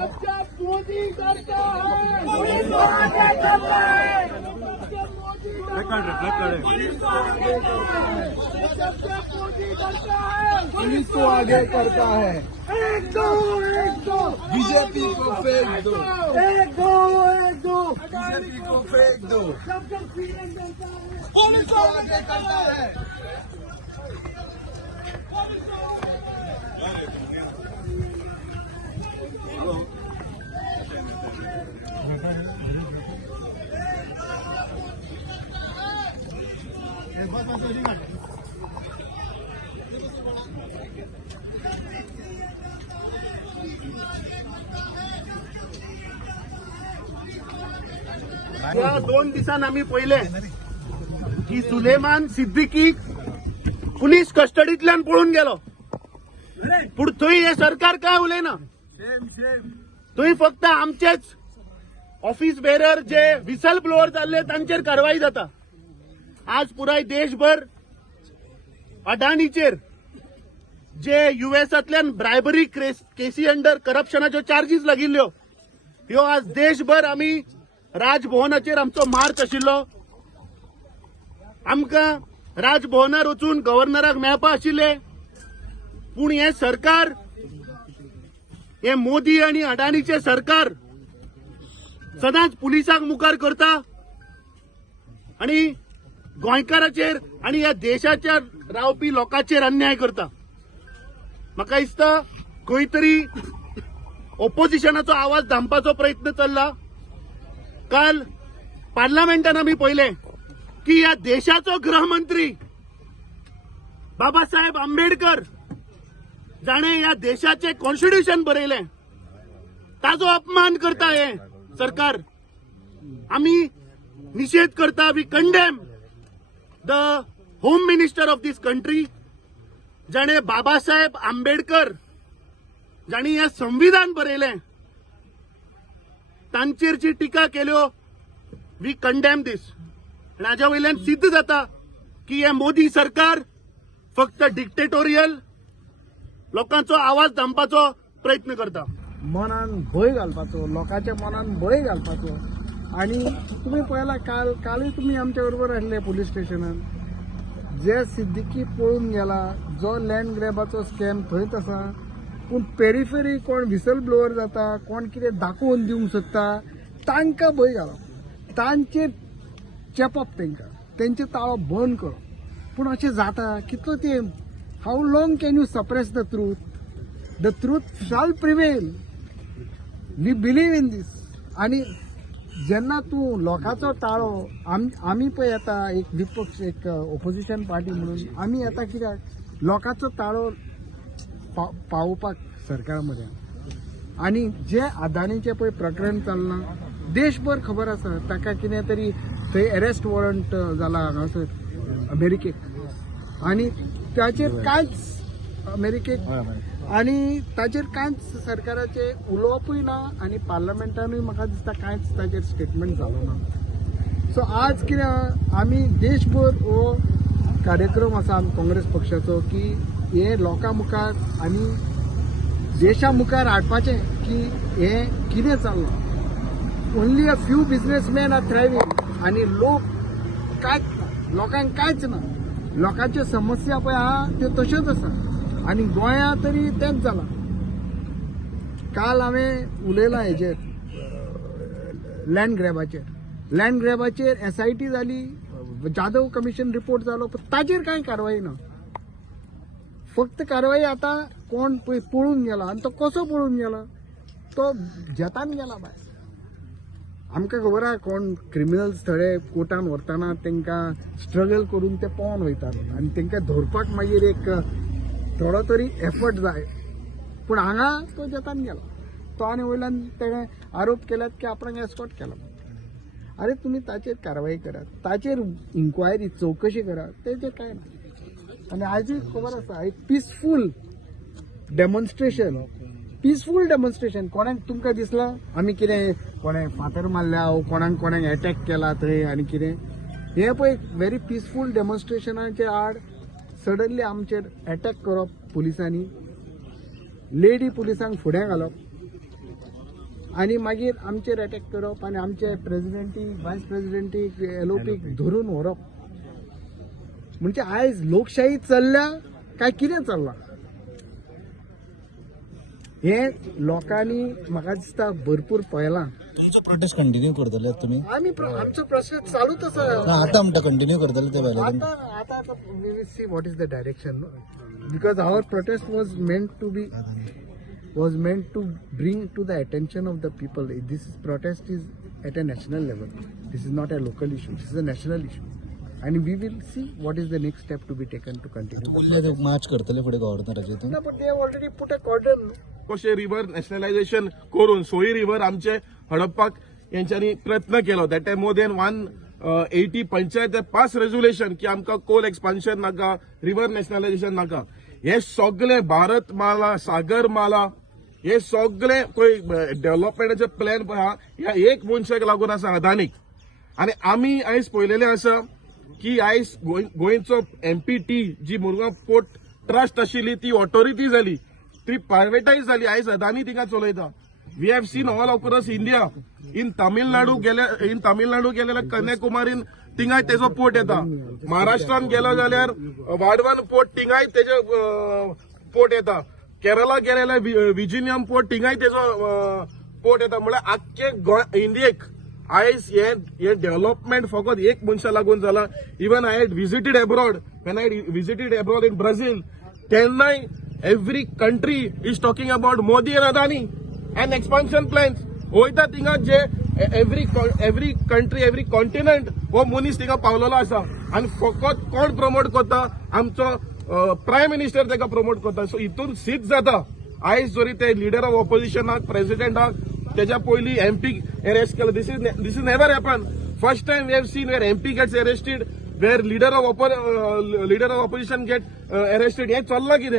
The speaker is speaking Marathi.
जब जब मोदी करता है पुलिस को आगे करता है, पुलिस को आगे करता है, जब जब मोदी करता है पुलिस को आगे करता है। एक दो बीजेपी को फेंक दो, एक दो बीजेपी को फेंक दो, जब जब पीएम करता है पुलिस को आगे करता है। या 2 दिसान आम्ही पहिले की सुलेमान सिद्दीकी पुलीस कस्टडीतल्यान पळून गेलो, पूण थंय हे सरकार काय उलयना। थंय फक्त आमचेच ऑफिस बेरर जे विसल ब्लोअर जाल्ले तांचेर कारवाई जाता। आज पुराय देशभर अडाणीचेर जे युएसांतल्यान ब्रायबरी केसी अंडर करप्शनाच्यो चार्जीस लागिल्ल्यो, ह्यो आज देशभर आमी राजभवनाचेर आमचो मार्च आशिल्लो। आमकां राजभवनार वचून गव्हर्नराक मेळपा आशिल्ले, पूण हे सरकार, हे मोदी आनी अडाणीचे सरकार सदांच पुलिसांक मुखार करता आनी गोंयकाराचेर आनी ह्या देशाच्या रावपी लोकांचेर अन्याय करता। म्हाका दिसता खंय तरी ऑपोजिशनाचो आवाज धांपपाचो प्रयत्न चल्ला। काल पार्लमेंटान आमी पळयले की ह्या देशाचो गृहमंत्री बाबासाहेब आंबेडकर जाणे ह्या देशाचे कॉन्स्टिट्यूशन बरयलें, ताजो अपमान करता हे सरकार। आमी निषेध करता, we condemn the home minister of this country, जाणे बाबासाहेब आंबेडकर जाणी हे संविधान बरयलें, तांचेर जी टिका केल्यो, वी कंडेम दिस। आनी हाच्या वयल्यान सिद्ध जाता की हे मोदी सरकार फक्त डिक्टेटोरियल लोकांचो आवाज धांपपाचो प्रयत्न करता। मनान भंय घालपाचो, लोकांच्या मनान भंय घालपाचो। आणि तुम्ही पळयला कालूय तुम्ही आमच्या बरोबर आसले पुलीस स्टेशनान, जे सिद्दीकी पळून गेला, जो लँड ग्रॅबाचो स्कॅम थंयच आसा, पूण पेरिफेरी कोण विसल ब्लोअर जाता, कोण कितें दाखोवन दिवंक सोदता, तांकां भंय घालप, तांचेर चेपप, तेंचे ताळो बंद करप। पूण अशें जाता कितलो तेंप? How long can you suppress the truth? The truth शाल प्रिवेल, वी बिलीव इन दीस। आणि जेन्ना तूं लोकांचो ताळो, आमी पळय येता एक विपक्ष, एक ऑपोजिशन पार्टी म्हणून आमी येता कित्याक? लोकांचो ताळो पावोवपाक सरकारामध्ये। आणि जे अदानीचे पळय प्रकरण चल्लां, देशभर खबर आसा, ताका कितें तरी थंय अरेस्ट वॉरंट जाला हांगासर अमेरिकेक, आणि ताचेर कांयच अमेरिकेक आणि ताचेर कांयच सरकाराचे उलोवपूय ना, आणि पार्लमेंटानूय म्हाका दिसता कांयच ताचेर स्टेटमेंट जालो ना। सो आज कितें आमी देशभर हो कार्यक्रम आसा काँग्रेस पक्षाचो की हे लोकां मुखार आनी देशा मुखार हाडपाचें की हे कितें चल्लां। Only a few businessman are thriving आणि लोकांक कांयच ना। लोकांच्यो समस्या पळय आहा त्यो तश्योच आसा, आणि गोंया तरी तेंच जाला। काल हांवें उलयलां हेजेर लँड ग्रॅबाचेर SIT जाली, जाधव कमिशन रिपोर्ट जालो, पण ताचेर कांय कारवाई ना। फक्त कारवाई आता कोण पळून गेला, आणि तो कसो पळून गेला, तो जेतान गेला भायर। आमकां खबर आहा कोण क्रिमिनल्स थोडे कोर्टान व्हरतना तांकां स्ट्रगल करून ते पोवन वयतात, आणि तांकां धरपाक मागीर एक थोडो तरी एफर्ट जाय। पूण हांगा तो जेतान गेला, तो आनी वयल्यान तेणें आरोप केल्यात की आपणाक एस्कॉर्ट केला। अरे तुम्ही ताचेर कारवाई करात, ताचेर इन्क्वायरी चौकशी करात, तेचेर काय ना। आणि आजूय खबर आसा एक पीसफूल डेमॉन्स्ट्रेशन कोणाक तुमकां दिसला आमी कितें कोणें फातर मारल्या, कोणाक अटॅक केला थंय आनी कितें, हे पळय व्हेरी पीसफूल डेमॉन्स्ट्रेशनाचे आड सडनली आमचेर अटॅक करप पुलिसांनी, लेडी पुलिसांक फुडें घालप, आणि मागीर आमचेर अटॅक करप आनी आमचे प्रेसिडेंटी व्हायस प्रेसिडेंटीक एलओपीक धरून व्हरप म्हणजे आयज लोकशाही चल्ल्या काय कितें चल्लां हे लोकांनी म्हाका दिसता भरपूर पळयलां. तुमचो प्रोटेस्ट कंटिन्यू करतले तुमी आमी आमचो प्रोसेस चालूच आसा. आतां म्हणटा कंटिन्यू करतले ते भायले आता we will see what is the direction, no? Because our protest was meant to bring to the attention of the people. This protest is at a national level. This is not a local issue. This is a national issue. And we will see what is the next step to be taken to continue. the उरले ते मार्च करतले फुडें गव्हर्नराचे हितून. No, but they have already put a cordon. कशें रिव्हर नॅशनलायझेशन करून सोयी रिव्हर आमचे हडपपाक यांच्यानी प्रयत्न केलो. That time more than 180 panchayat pass resolution की आमकां कोल एक्सपान्शन नाका, रिव्हर नॅशनलायझेशन नाका. हे सगळे भारतमाला, सागरमाला हे सगळे पळय डेव्हलपमेंटाचे प्लॅन पळय आहा ह्या एक मनशाक लागून आसा, अदानीक. आनी आमी आयज पळयलेलें आसा की आयज गोंयचो MPT जी मुरगांव पोर्ट ट्रस्ट आशिल्ली ती ऑथॉरिटी जाली, ती प्रायवेटायज जाली. आयज अदानी तिका चलयता. We have seen all across India. In Tamil Nadu गेल्यार कन्याकुमारीन तिंगाय तेजो पोर्ट येता. महाराष्ट्रान गेलो जाल्यार वाडवण पोर्ट तिंगाय तेजो पोर्ट येता. केरळा गेले जाल्यार विजिनियम पोर्ट तिंगाय तेजो पोर्ट येता. म्हळ्यार आख्खे इंडियेक आयज हे डेव्हलपमेंट फकत एक मनशा लागून जाला. Even I had visited abroad. When I visited abroad in Brazil तेन्नाय every country is talking about Modi and Adani and expansion plans. वयता थिंगा जे एव्हरी कंट्री एव्हरी कॉन्टिनेंट हो मनीस थिंगा पावलेलो आसा आनी फकत कोण प्रमोट करता, आमचो प्रायम मिनिस्टर ताका प्रमोट करता. सो हितून सीट जाता. आयज जरी ते लिडर ऑफ ऑपोजिशनाक, प्रेसिडेंटाक तेच्या पयलीं MP अरेस्ट केलो. This is never happen. First time we have seen where MP gets arrested, where leader of opposition get arrested. हे चल्लां कितें?